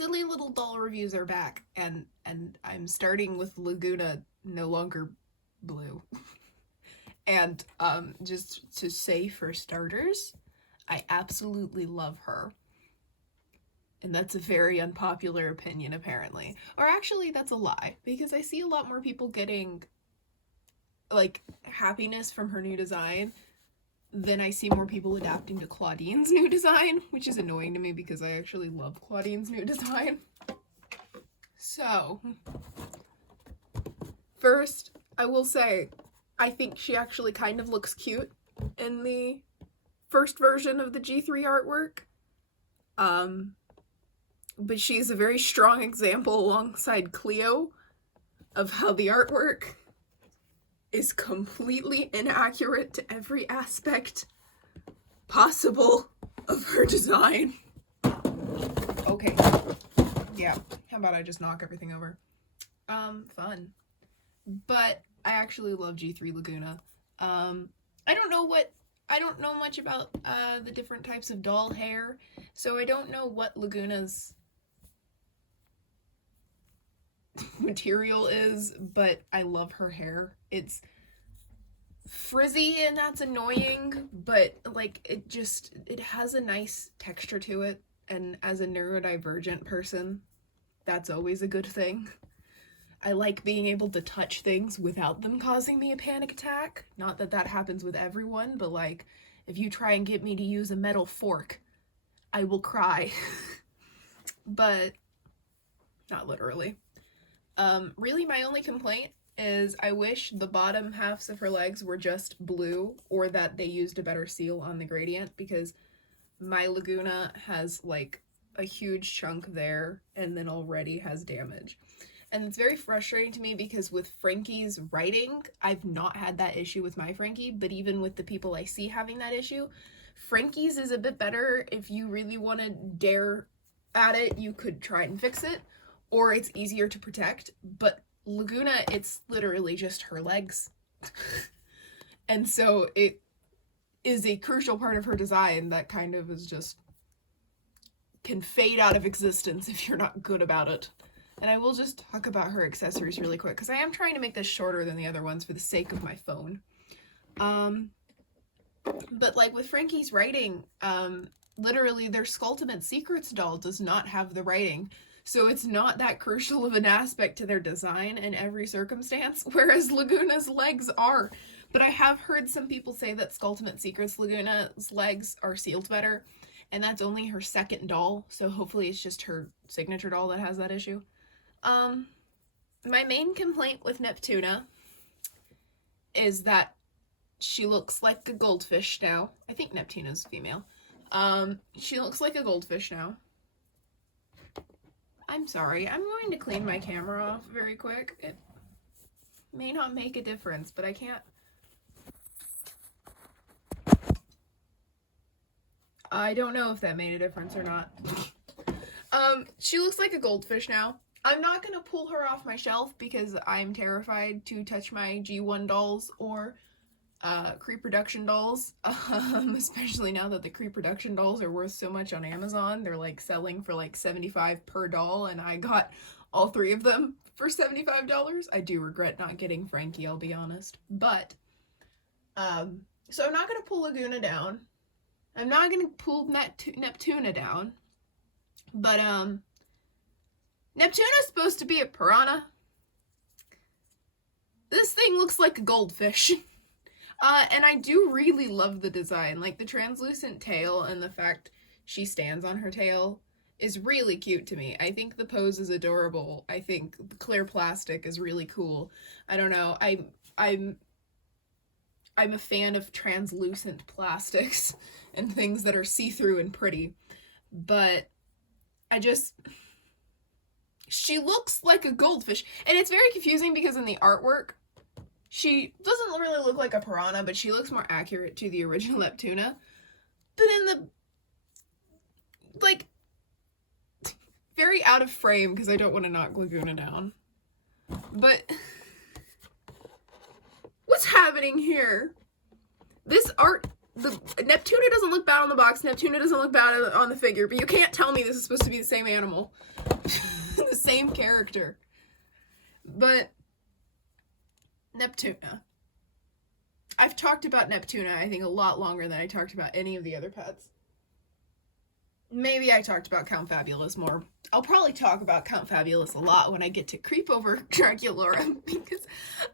silly little doll reviews are back, and I'm starting with Lagoona, no longer blue. And just to say, for starters, I absolutely love her. And that's a very unpopular opinion, apparently. Or actually, that's a lie, because I see a lot more people getting, like, happiness from her new design than I see more people adapting to Claudine's new design, which is annoying to me because I actually love Claudine's new design. So, first, I will say, I think she actually kind of looks cute in the first version of the G3 artwork. But she is a very strong example alongside Cleo of how the artwork is completely inaccurate to every aspect possible of her design. Okay. Yeah, how about I just knock everything over? Fun. But I actually love G3 Lagoona. I don't know much about the different types of doll hair, so I don't know what Lagoona's material is, but I love her hair. It's frizzy and that's annoying, but like it has a nice texture to it, and as a neurodivergent person, that's always a good thing. I like being able to touch things without them causing me a panic attack. Not that that happens with everyone, but like if you try and get me to use a metal fork, I will cry. But not literally. Really my only complaint is I wish the bottom halves of her legs were just blue, or that they used a better seal on the gradient, because my Lagoona has like a huge chunk there and then already has damage. And it's very frustrating to me because with Frankie's writing, I've not had that issue with my Frankie, but even with the people I see having that issue, Frankie's is a bit better. If you really want to dare at it, you could try and fix it, or it's easier to protect. But Lagoona, it's literally just her legs. And so it is a crucial part of her design that kind of is just can fade out of existence if you're not good about it. And I will just talk about her accessories really quick, because I am trying to make this shorter than the other ones for the sake of my phone. But like with Frankie's writing, literally their Skulltimate Secrets doll does not have the writing. So it's not that crucial of an aspect to their design in every circumstance, whereas Lagoona's legs are. But I have heard some people say that Skulltimate Secrets Lagoona's legs are sealed better, and that's only her second doll, so hopefully it's just her signature doll that has that issue. My main complaint with Neptuna is that she looks like a goldfish now. I think Neptuna's female. She looks like a goldfish now. I'm sorry, I'm going to clean my camera off very quick. It may not make a difference, but I can't. I don't know if that made a difference or not. She looks like a goldfish now. I'm not gonna pull her off my shelf because I'm terrified to touch my G1 dolls or Creeproduction dolls, especially now that the Creeproduction dolls are worth so much on Amazon. They're like selling for like $75 per doll, and I got all three of them for $75. I do regret not getting Frankie, I'll be honest. But, so I'm not gonna pull Lagoona down. I'm not gonna pull Neptuna down. But, Neptuna's supposed to be a piranha. This thing looks like a goldfish. And I do really love the design. Like, the translucent tail and the fact she stands on her tail is really cute to me. I think the pose is adorable. I think the clear plastic is really cool. I don't know. I'm a fan of translucent plastics and things that are see-through and pretty. But she looks like a goldfish. And it's very confusing because in the artwork, she doesn't really look like a piranha, but she looks more accurate to the original Neptuna. But in the, like, very out of frame because I don't want to knock Lagoona down. But what's happening here? This art, the Neptuna doesn't look bad on the box, Neptuna doesn't look bad on the figure, but you can't tell me this is supposed to be the same animal. the same character. But Neptuna. I've talked about Neptuna, I think, a lot longer than I talked about any of the other pets. Maybe I talked about Count Fabulous more. I'll probably talk about Count Fabulous a lot when I get to creep over Draculaura, because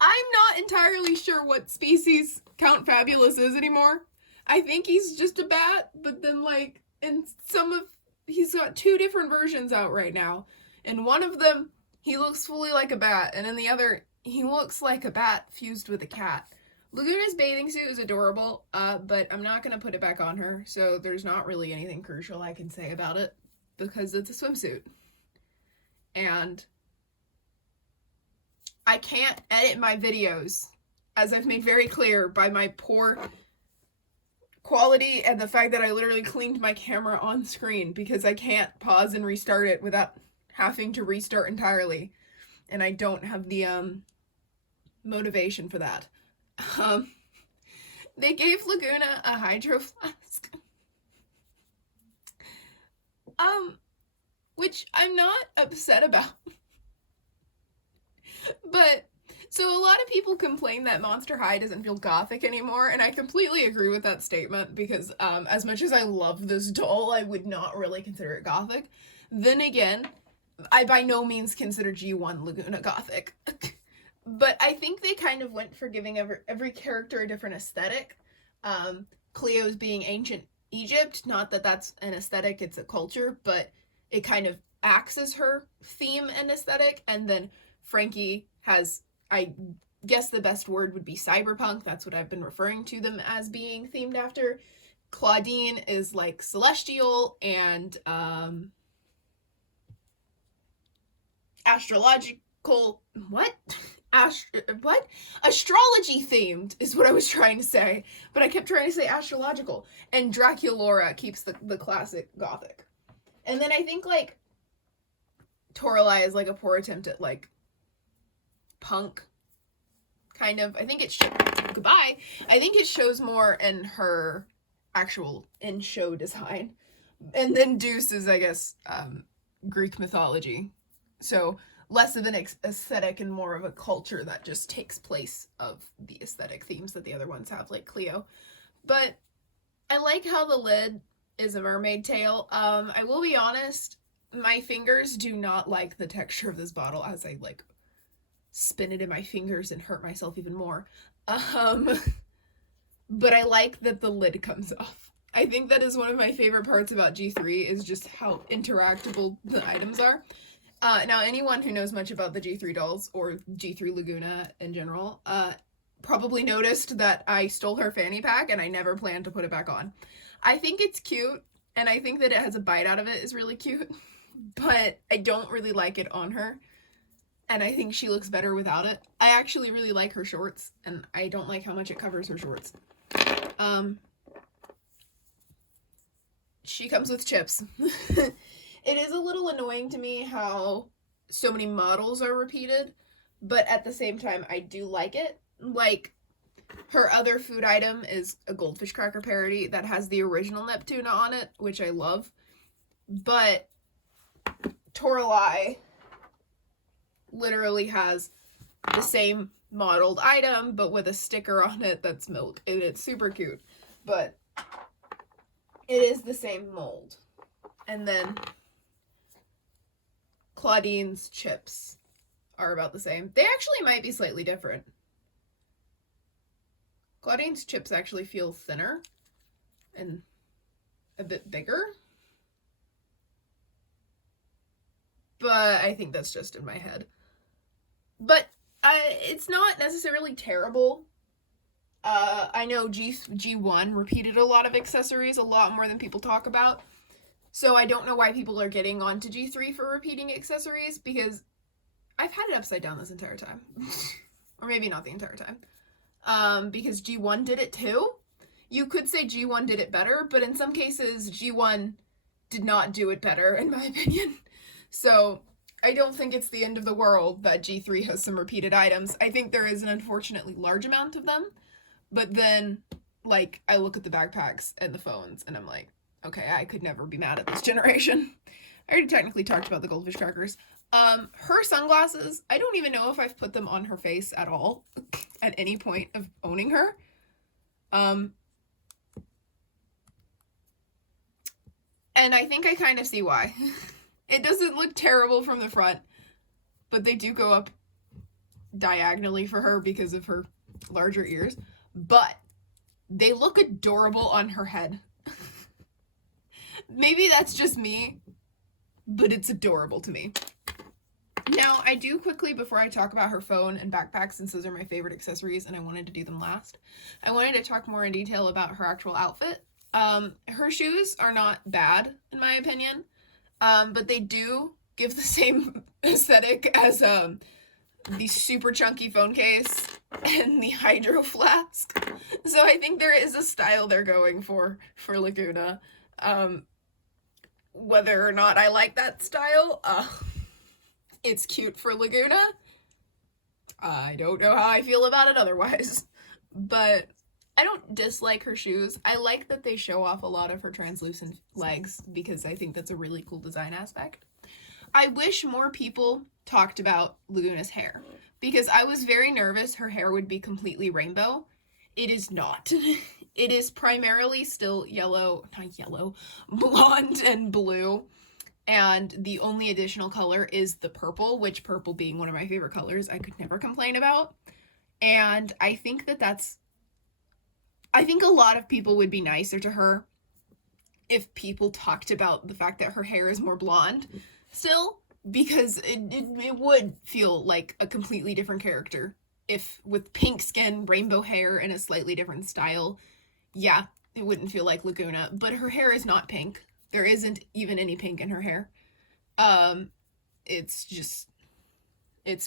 I'm not entirely sure what species Count Fabulous is anymore. I think he's just a bat, but then, like, he's got 2 different versions out right now. In one of them, he looks fully like a bat, and in the other, he looks like a bat fused with a cat. Lagoona's bathing suit is adorable, but I'm not going to put it back on her, so there's not really anything crucial I can say about it, because it's a swimsuit. And I can't edit my videos, as I've made very clear, by my poor quality and the fact that I literally cleaned my camera on screen, because I can't pause and restart it without having to restart entirely. And I don't have the motivation for that. They gave Lagoona a hydro flask. Which I'm not upset about. But, so a lot of people complain that Monster High doesn't feel gothic anymore, and I completely agree with that statement, because as much as I love this doll, I would not really consider it gothic. Then again, I by no means consider G1 Lagoona gothic. But I think they kind of went for giving every character a different aesthetic. Cleo's being ancient Egypt, not that that's an aesthetic, it's a culture, but it kind of acts as her theme and aesthetic. And then Frankie has, I guess the best word would be cyberpunk. That's what I've been referring to them as being themed after. Claudine is like celestial and astrological, what? Astrology themed is what I was trying to say, but I kept trying to say astrological. And Draculaura keeps the classic gothic. And then I think, like, Toralei is like a poor attempt at, like, punk, kind of. I think it goodbye. I think it shows more in her actual in-show design. And then Deuce is, I guess, Greek mythology. So less of an aesthetic and more of a culture that just takes place of the aesthetic themes that the other ones have, like Cleo. But I like how the lid is a mermaid tail. I will be honest, my fingers do not like the texture of this bottle as I, like, spin it in my fingers and hurt myself even more. But I like that the lid comes off. I think that is one of my favorite parts about G3, is just how interactable the items are. Now, anyone who knows much about the G3 dolls, or G3 Lagoona in general, probably noticed that I stole her fanny pack and I never planned to put it back on. I think it's cute, and I think that it has a bite out of it is really cute, but I don't really like it on her, and I think she looks better without it. I actually really like her shorts, and I don't like how much it covers her shorts. She comes with chips. It is a little annoying to me how so many models are repeated, but at the same time, I do like it. Like, her other food item is a goldfish cracker parody that has the original Neptuna on it, which I love. But Toralei literally has the same modeled item, but with a sticker on it that's milk, and it's super cute. But it is the same mold. And then Claudine's chips are about the same. They actually might be slightly different. Claudine's chips actually feel thinner and a bit bigger. But I think that's just in my head. But it's not necessarily terrible. I know G1 repeated a lot of accessories, a lot more than people talk about. So I don't know why people are getting onto G3 for repeating accessories, because I've had it upside down this entire time. Or maybe not the entire time. Because G1 did it too. You could say G1 did it better, but in some cases, G1 did not do it better, in my opinion. So I don't think it's the end of the world that G3 has some repeated items. I think there is an unfortunately large amount of them. But then, like, I look at the backpacks and the phones, and I'm like, okay, I could never be mad at this generation. I already technically talked about the goldfish crackers. Her sunglasses, I don't even know if I've put them on her face at all at any point of owning her. And I think I kind of see why. It doesn't look terrible from the front, but they do go up diagonally for her because of her larger ears. But they look adorable on her head. Maybe that's just me, but it's adorable to me. Now, I do quickly, before I talk about her phone and backpack, since those are my favorite accessories and I wanted to do them last, I wanted to talk more in detail about her actual outfit. Her shoes are not bad, in my opinion, but they do give the same aesthetic as the super chunky phone case and the hydro flask. So I think there is a style they're going for Lagoona. Whether or not I like that style, it's cute for Lagoona. I don't know how I feel about it otherwise, but I don't dislike her shoes. I like that they show off a lot of her translucent legs because I think that's a really cool design aspect. I wish more people talked about Lagoona's hair because I was very nervous her hair would be completely rainbow. It is not. It is primarily still blonde and blue. And the only additional color is the purple, which purple being one of my favorite colors, I could never complain about. And I think I think a lot of people would be nicer to her if people talked about the fact that her hair is more blonde still, because it would feel like a completely different character if with pink skin, rainbow hair, and a slightly different style. Yeah, it wouldn't feel like Lagoona, but her hair is not pink. There isn't even any pink in her hair. It's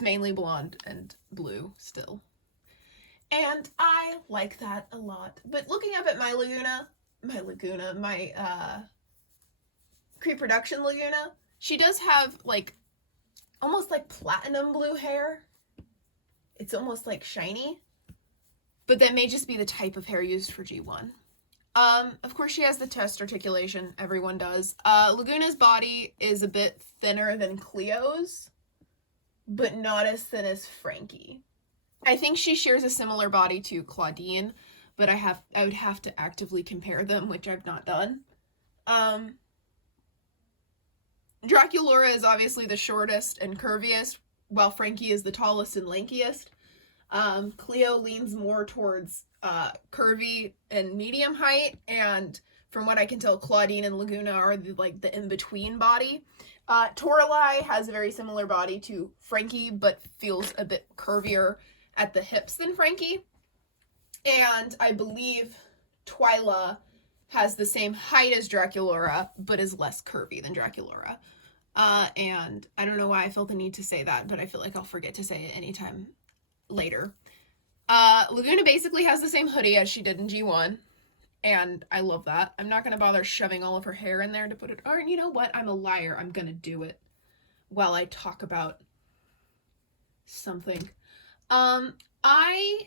mainly blonde and blue still. And I like that a lot. But looking up at my pre-production Lagoona, she does have like almost like platinum blue hair. It's almost like shiny. But that may just be the type of hair used for G1. Of course she has the chest articulation, everyone does. Lagoona's body is a bit thinner than Cleo's, but not as thin as Frankie. I think she shares a similar body to Claudine, but I would have to actively compare them, which I've not done. Draculaura is obviously the shortest and curviest, while Frankie is the tallest and lankiest. Cleo leans more towards curvy and medium height, and from what I can tell, Claudine and Lagoona are the in-between body. Toralei has a very similar body to Frankie, but feels a bit curvier at the hips than Frankie. And I believe Twyla has the same height as Draculaura, but is less curvy than Draculaura. And I don't know why I felt the need to say that, but I feel like I'll forget to say it anytime later. Lagoona basically has the same hoodie as she did in G1, and I love that. I'm not going to bother shoving all of her hair in there to put it, or you know what, I'm a liar, I'm going to do it while I talk about something. I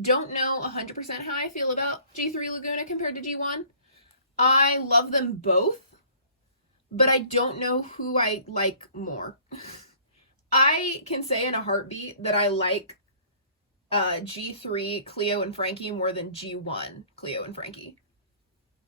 don't know 100% how I feel about G3 Lagoona compared to G1. I love them both, but I don't know who I like more. I can say in a heartbeat that I like G3 Cleo and Frankie more than G1 Cleo and Frankie.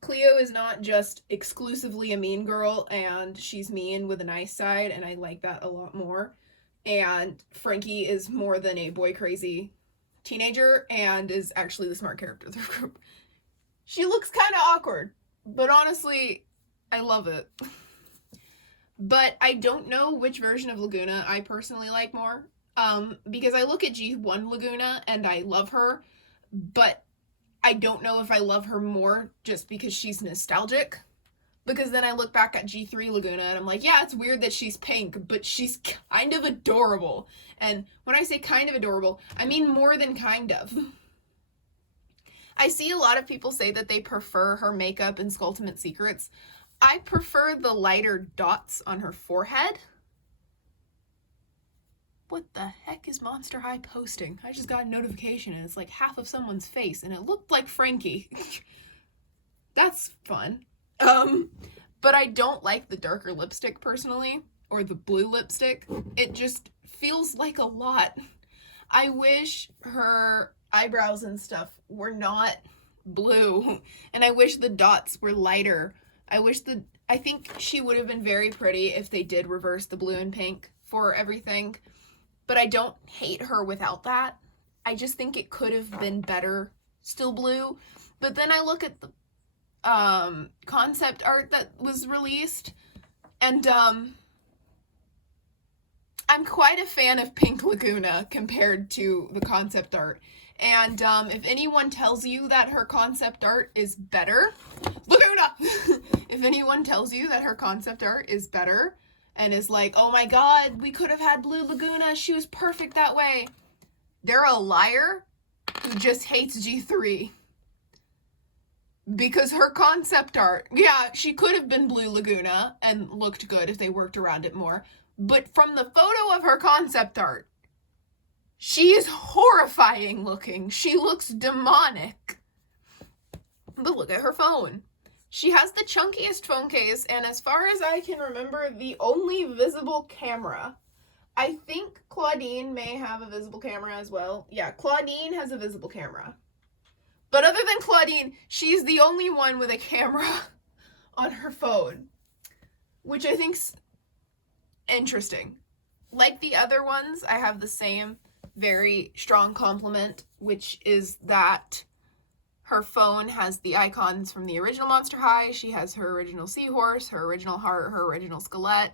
Cleo is not just exclusively a mean girl and she's mean with a nice side, and I like that a lot more. And Frankie is more than a boy crazy teenager and is actually the smart character of the group. She looks kind of awkward, but honestly, I love it. But I don't know which version of Lagoona I personally like more. Because I look at G1 Lagoona and I love her, but I don't know if I love her more just because she's nostalgic. Because then I look back at G3 Lagoona and I'm like, yeah, it's weird that she's pink, but she's kind of adorable. And when I say kind of adorable, I mean more than kind of. I see a lot of people say that they prefer her makeup in Skulltimate Secrets. I prefer the lighter dots on her forehead. What the heck is Monster High posting? I just got a notification and it's like half of someone's face and it looked like Frankie. That's fun. but I don't like the darker lipstick personally, or the blue lipstick. It just feels like a lot. I wish her eyebrows and stuff were not blue, and I wish the dots were lighter. I think she would have been very pretty if they did reverse the blue and pink for everything, but I don't hate her without that. I just think it could have been better still blue. But then I look at the concept art that was released, and I'm quite a fan of Pink Lagoona compared to the concept art. And if anyone tells you that her concept art is better, Lagoona! If anyone tells you that her concept art is better and is like, oh my god, we could have had Blue Lagoona, she was perfect that way, they're a liar who just hates G3. Because her concept art, yeah, she could have been Blue Lagoona and looked good if they worked around it more. But from the photo of her concept art, she is horrifying looking. She looks demonic. But look at her phone. She has the chunkiest phone case, and as far as I can remember, the only visible camera. I think Claudine may have a visible camera as well. Yeah, Claudine has a visible camera. But other than Claudine, she's the only one with a camera on her phone, which I think's interesting. Like the other ones, I have the same very strong compliment, which is that her phone has the icons from the original Monster High. She has her original seahorse, her original heart, her original skelet,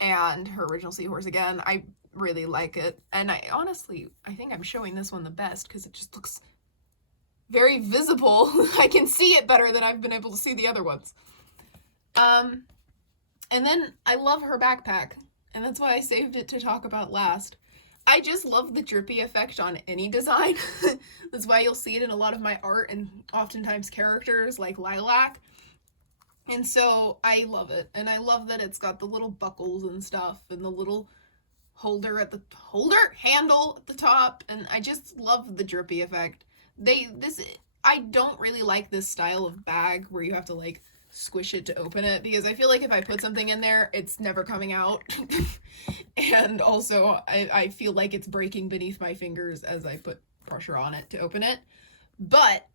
and her original seahorse again. I really like it. And I think I'm showing this one the best because it just looks very visible. I can see it better than I've been able to see the other ones. And then I love her backpack, and that's why I saved it to talk about last. I just love the drippy effect on any design. That's why you'll see it in a lot of my art and oftentimes characters like Lilac. And so I love it. And I love that it's got the little buckles and stuff and the little handle at the top. And I just love the drippy effect. I don't really like this style of bag where you have to like squish it to open it, because I feel like if I put something in there, it's never coming out. And also I feel like it's breaking beneath my fingers as I put pressure on it to open it. But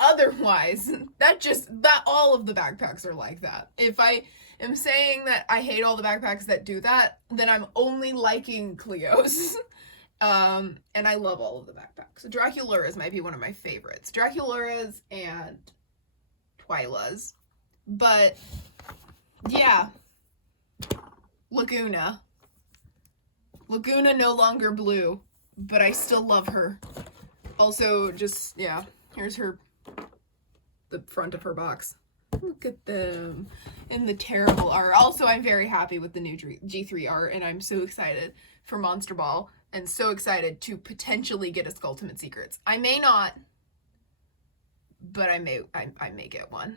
otherwise, that all of the backpacks are like that. If I am saying that I hate all the backpacks that do that, then I'm only liking Cleo's. And I love all of the backpacks. Draculaura's might be one of my favorites. Draculaura's and Twyla's. But yeah, Lagoona no longer blue, but I still love her. Also, just, yeah, here's the front of her box. Look at them in the terrible art. Also, I'm very happy with the new G3 art, and I'm so excited for Monster Ball, and so excited to potentially get a Skulltimate Secrets. I may not, but I may get one.